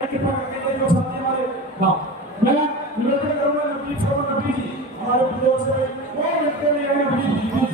मैं निवेदन करूंगा नवजीत शर्मा नबी जी हमारे प्रदेश से वो लगते नहीं है नवजीत जी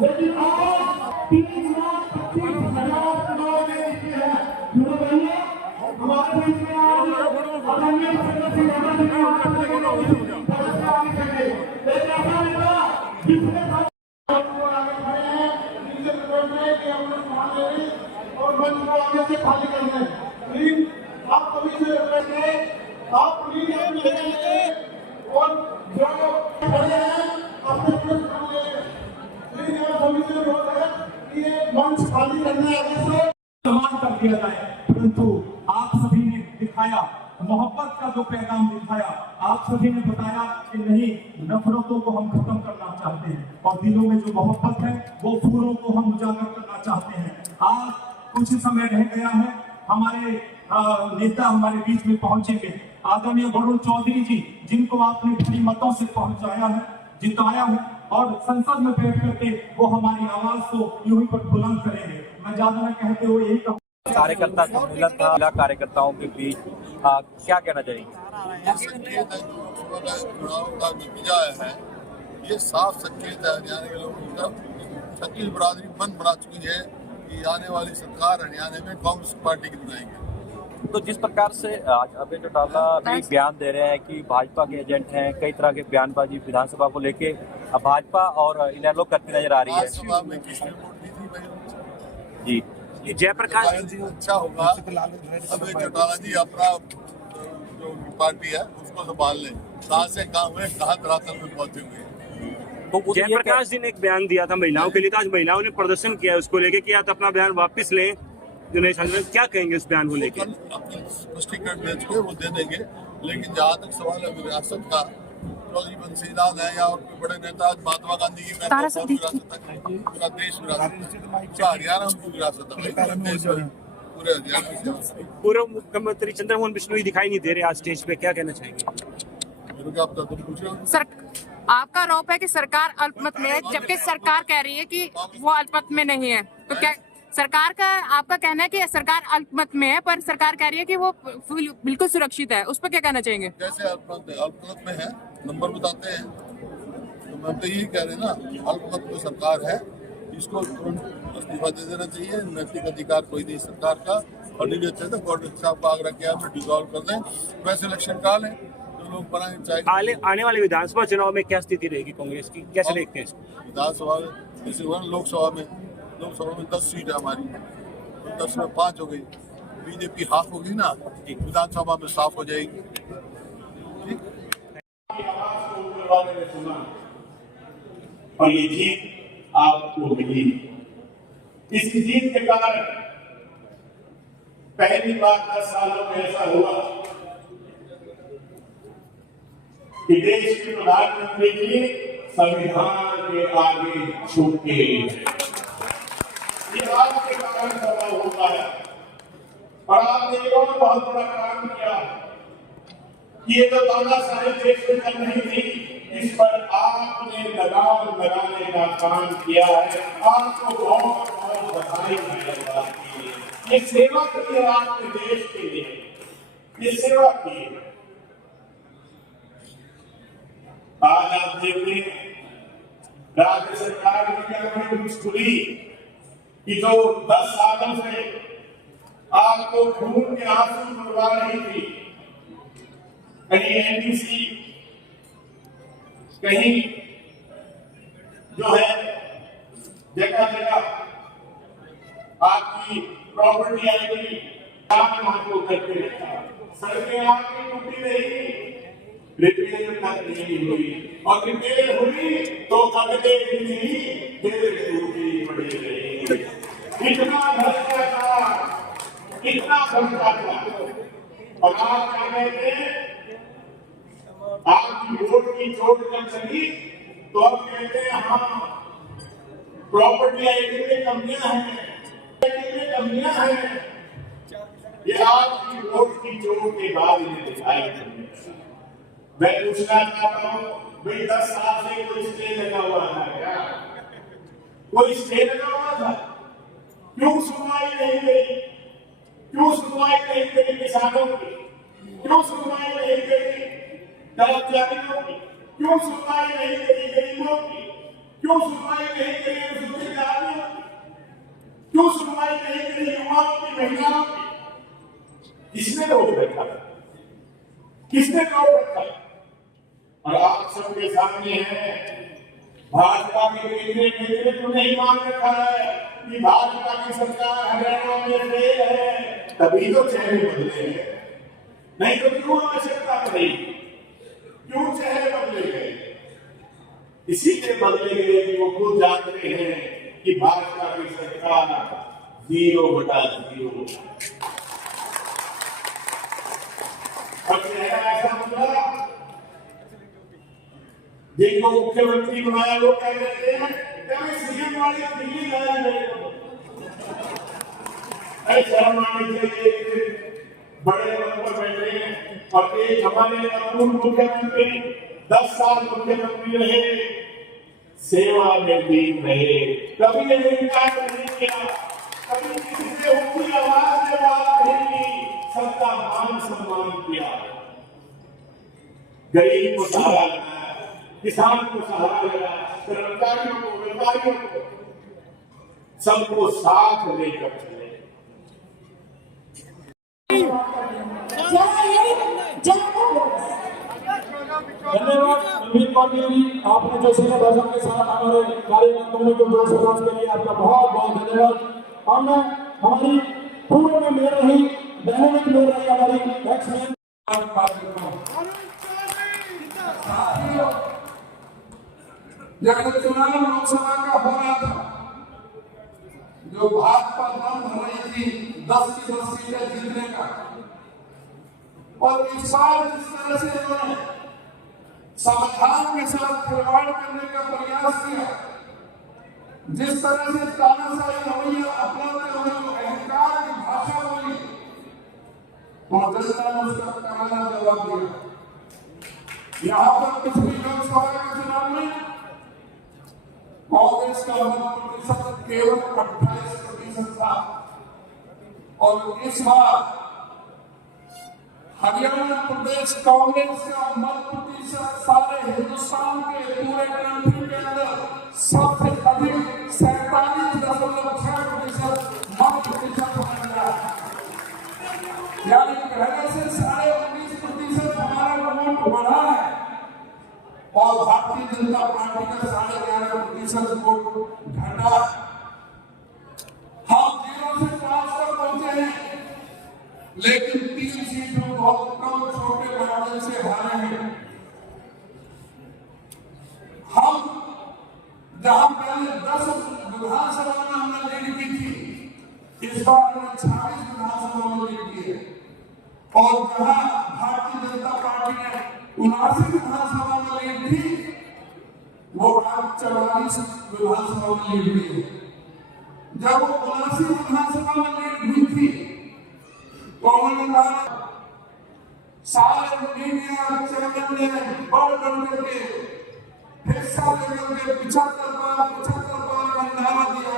लेकिन आज 3,25,000 चुनाव में जीते हैं हमारे बीच में आदरणीय प्रधानमंत्री और मंच को आगे से खाली करना है। प्लीज आप सभी से आप प्लीज और जो खड़े हैं अपने मंच खाली करने सम्मान कर दिया जाए, परंतु आप सभी ने दिखाया मोहब्बत का जो पैगाम दिखाया। आप सभी ने बताया कि नहीं, नफरतों को हम खत्म करना चाहते हैं और दिलों में जो मोहब्बत है वो फूलों को हम उजागर करना चाहते हैं। आज कुछ समय रह गया है, हमारे नेता हमारे बीच में पहुंचेंगे। आदरणीय वरुण चौधरी जी, जिनको आपने बड़ी मतों से पहुंचाया है, जिताया है और संसद में बैठ करके वो हमारी आवाज को यूं ही पर बुलंद करेंगे। मैं ज्यादा न कहते हुए यही कहूँ। कार्यकर्ता सम्मेलन था, जिला कार्यकर्ताओं के बीच क्या कहना चाहिए? ये संकेत है जो चुनाव का नतीजा है, ये साफ संकेत है हरियाणा के लोगों की तरफ। शकील बरादरी मन बना चुकी है कि आने वाली सरकार हरियाणा में कांग्रेस पार्टी की बनाएंगे। तो जिस प्रकार से आज अभय चौटाला भी बयान दे रहे हैं कि भाजपा के एजेंट हैं, कई तरह के बयानबाजी विधानसभा को लेके भाजपा और इनेलो करती नजर आ रही है। सभा में किसने वोट दी थी जी, ये जयप्रकाश अच्छा होगा अभय चौटाला जी अपना जो पार्टी है उसको संभाल लें। कहाँ से कहाँ हुए, कहाँ धरातल में पहुंचे हुए। तो जयप्रकाश जी ने एक बयान दिया था महिलाओं के लिए, आज महिलाओं ने प्रदर्शन किया उसको लेके कि आप अपना बयान वापस लें। दिनेश क्या कहेंगे इस बयान को लेकर? अपने स्पष्टीकरण दे चुके, वो दे देंगे। लेकिन जहाँ तक सवाल है विरासत का, चौधरी बंसीलाल है या और कोई बड़े नेता, महात्मा गांधी की विरासत है, पूरा देश विरासत है, पूरा हरियाणा उनकी विरासत है, पूरे हरियाणा। पूर्व मुख्यमंत्री चंद्रमोहन बिश्नोई दिखाई नहीं दे रहे आज स्टेज पे, क्या कहना चाहेंगे? सर, आपका आरोप है कि सरकार अल्पमत में है, जबकि सरकार कह रही है कि वो अल्पमत में नहीं है। तो क्या सरकार का, आपका कहना है कि सरकार अल्पमत में है, पर सरकार कह रही है कि वो बिल्कुल सुरक्षित है, उस पर क्या कहना चाहेंगे? कैसे अल्पमत में है, नंबर बताते हैं। तो मैं तो यही कह रहे हैं ना, अल्पमत में सरकार है, इसको तुरंत इस्तीफा दे देना चाहिए। नैतिक अधिकार कोई नहीं सरकार का, और नहीं देते तो गवर्नर साहब का आग्रह किया डिसॉल्व कर दें। वैसे इलेक्शन काल है, तो लोग बनाने चाहिए। आने वाले विधानसभा चुनाव में क्या स्थिति रहेगी कांग्रेस की, कैसे देखते हैं इसको? विधानसभा में, लोकसभा में 10 सीट है हमारी, तो 10 में 5 हो गई। बीजेपी हाफ होगी ना, विधानसभा में साफ हो जाएगी। ठीक, और ये जीत आपको मिली। इस जीत के कारण पहली बार 10 सालों में ऐसा हुआ कि देश के प्रधानमंत्री जी संविधान के आगे झुके। ये आपके कारण संभव हो पाया। और आपने एक और बहुत बड़ा काम किया कि ये जो तानाशाही देश में चल रही थी, इस पर आपने लगाम लगाने का काम किया है। आपको बहुत बहुत बधाई है। ये सेवा की है आपने देश के लिए, ये सेवा की है। आज आप देखते राज्य सरकार की क्या मुश्किल कि जो 10 सालों से आपको खून के आंसू रुलवा रही थी, कहीं एनडीसी, कहीं जो है जगह जगह आपकी प्रॉपर्टी आएगी, आपको करते रहता। सड़कें आपकी टूटी रही, रिपेयर नहीं हुई, और रिपेयर हुई तो कब्जे भी नहीं, भ्रष्टाचार। और आप क्या कहते हैं, आपकी वोट की चोट जब चली तो अब कहते हैं हाँ प्रॉपर्टी आईडी में कमियां हैं। ये आपकी वोट की चोट के बाद इन्हें दिखाई देती है। मैं पूछना चाहता हूँ भाई 10 साल से कोई स्टे लगा हुआ था क्या? कोई स्टे लगा हुआ था? क्यों सुनवाई नहीं गई? क्यों सुनवाई नहीं गई किसानों की? क्यों सुनवाई नहीं गई कर्मचारियों की? क्यों सुनवाई नहीं गई गरीबों की? क्यों सुनवाई नहीं गई अनुसूचित जातियों की? क्यों सुनवाई नहीं गई युवाओं की, महिलाओं की? किसने रोक रखा? किसने रोक रखा? और आप सबके सामने है भाजपा के केंद्रीय नेतृत्व ने ही मान रखा है कि भाजपा की सरकार हरियाणा में फेल है, तभी तो चेहरे बदले हैं। नहीं तो क्यों आवश्यकता पड़ी? क्यों चेहरे बदले गए? इसीलिए बदले गए कि वो खुद जानते हैं कि भाजपा की सरकार 0/0 और चेहरा ऐसा बदला जिनको मुख्यमंत्री बनाया लोग कह रहे हैं सीएम वाली दिल्ली लाया गया। शर्म आनी चाहिए, बड़े पद पर बैठे हैं। और एक हमारे पूर्व मुख्यमंत्री 10 साल मुख्यमंत्री रहे, सेवा में लीन रहे, कभी ने इनकार नहीं किया, कभी किसी से ऊंची आवाज में बात नहीं की, सबका मान सम्मान किया। गरीब को सहारा लगाया, किसान को सहारा लगाया, कर्मचारियों को, व्यापारियों को, सबको साथ लेकर चले। धन्यवाद नवीन पाटिल जी, आपने जो सही भाषण के साथ हमारे कार्यकर्ताओं को जोर शोर के लिए आपका बहुत बहुत धन्यवाद। और मैं हमारी पूर्व में मेल रही, डायनेमिक मेल रही हमारी एक्स मेल जब चुनाव लोकसभा का हो रहा था, जो भाजपा दम धर रही थी 10 की 10 सीटें जीतने का, और इस बार जिस तरह से उन्होंने संविधान के साथ खिलवाड़ करने का प्रयास किया, जिस तरह से तानाशाही रवैया अपनाते हुए अहंकार की भाषा बोली, और जनता ने उसका करारा जवाब दिया। यहाँ पर पिछली लोकसभा के चुनाव में कांग्रेस का मत प्रतिशत केवल 28% था, और इस बार हरियाणा प्रदेश कांग्रेस का मत प्रतिशत सारे हिंदुस्तान के पूरे कंट्री के अंदर सबसे अधिक 47.6% मत प्रतिशत बन गया। यानी पहले से 19.5% हमारा वोट बढ़ा है, और भारतीय जनता पार्टी का 11.5% वोट घटा। हम 0 से 5 पर पहुंचे हैं, लेकिन 3 सीटों बहुत कम छोटे मार्जिन से हारे हैं। हम जहां पहले 10 विधानसभा में हमने लीड की थी, इस बार हमने 26 विधानसभा में लीड की है, और जहां भारतीय जनता पार्टी ने 79 विधानसभा में लीड थी, वो आज 44 विधानसभा में लीड हुई है। जब वो 79 विधानसभा में लीड हुई थी, तो उन्होंने कहा सारे मीडिया चैनल ने बढ़ करके हिस्सा लेकर के 75 बार का नारा दिया।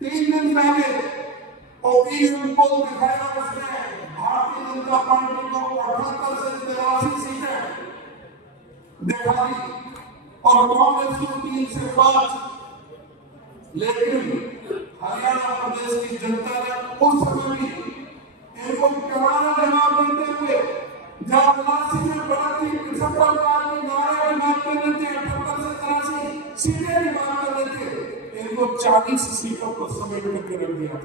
3 दिन पहले ओपीएम पोल दिखाया उसने, भारतीय जनता पार्टी को 78 से 83 सीटें दिखा दी, और कांग्रेस को 3 से 5। लेकिन हरियाणा प्रदेश की जनता ने उस समय भी इनको करारा जवाब देते हुए, जब 79 में बढ़ती 75 बार की नारे की बात कर रहे थे, 78 से 83 सीटें की बात कर रहे थे, इनको 40 सीटों को समेट करके रख दिया।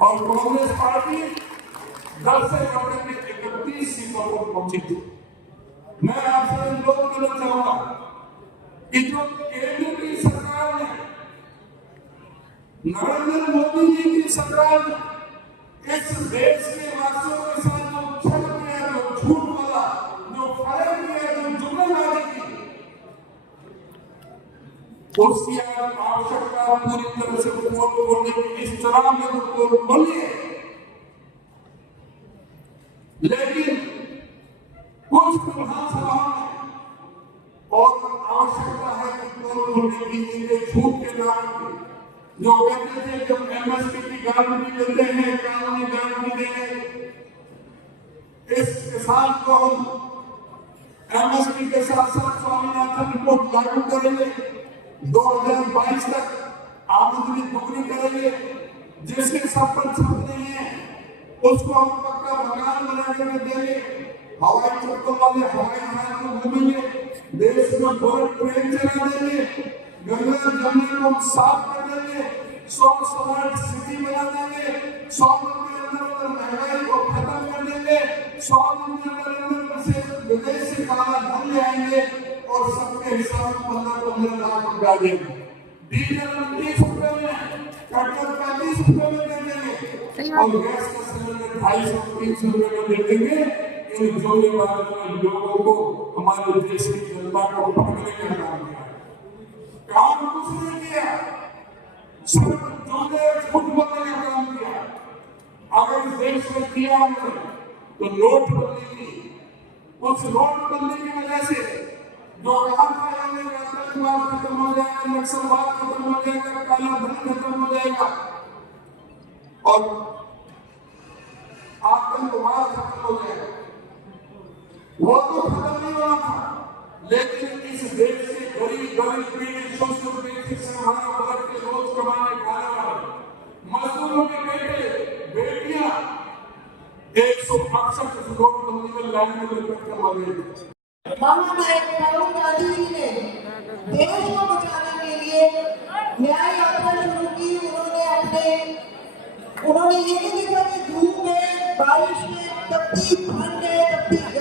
और कांग्रेस पार्टी 10 से बढ़कर के 31 सीटों पर पहुंची थी। मैं आपसे अनुरोध करना चाहूंगा कि जो केंद्र की सरकार ने, नरेंद्र मोदी जी की सरकार ने इस देश के वासियों के साथ जो छल किया, जो झूठ बोला, जो फर्क किया, जो जुमलेबाजी की, उसकी अगर आवश्यकता पूरी तरह से पोल खोलने की इस चुनाव में तो पोल खोलिए, लेकिन कुछ विधानसभाओं में और आवश्यकता है कि पोल खोलने की इनके झूठ के कारण जो कहते थे जब एमएसपी की गारंटी देते हैं, कानूनी गारंटी देंगे, इस किसान को हम एमएसपी के साथ साथ स्वामीनाथन रिपोर्ट लागू करेंगे, 2022 तक आमदनी दोगुनी करेंगे, जिसके सब पर छत नहीं है उसको हम पक्का मकान बना के देंगे, हवाई चप्पल वाले हवाई जहाज में घूमेंगे, देश में बुलेट ट्रेन चला देंगे, गंगा जमुना को हम साफ कर देंगे, 100 स्मार्ट सिटी बना देंगे, 100 दिन के अंदर महंगाई को खत्म कर देंगे, 100 दिन के अंदर से विदेश से काला धन ले आएंगे और सबके हिसाब में 15-15 लाख रुपया देंगे। डीजल 30 रुपए में, पेट्रोल 35 रुपए में दे देंगे और गैस का सिलेंडर 250-300 रुपए में दे देंगे। इन जोड़ेबाजों लोगों को हमारे देश की जनता को पकड़ने का काम किया, काम कुछ नहीं किया, सिर्फ जोड़े झूठ बोलने का काम किया। अगर इस देश में किया हमने तो नोटबंदी की, उस नोटबंदी की वजह से जो कहा था आतंकवाद खत्म हो जाएगा, नक्सलवाद खत्म हो जाएगा, काला धन खत्म हो जाएगा और आतंकवाद खत्म हो जाएगा, वो तो खत्म नहीं होना था, लेकिन इस देश के गरीब पीड़ित शोषित व्यक्ति से हमारा वर्ग के रोज कमाने खाने वाले मजदूरों के बेटे बेटियां 165 नोटबंदी में लाइन में लगकर मर गए। महानायक राहुल गांधी जी ने देश को बचाने के लिए न्याय यात्रा शुरू की। उन्होंने ये नहीं देखा कि धूप में, बारिश में, तपती ठंड है, तपती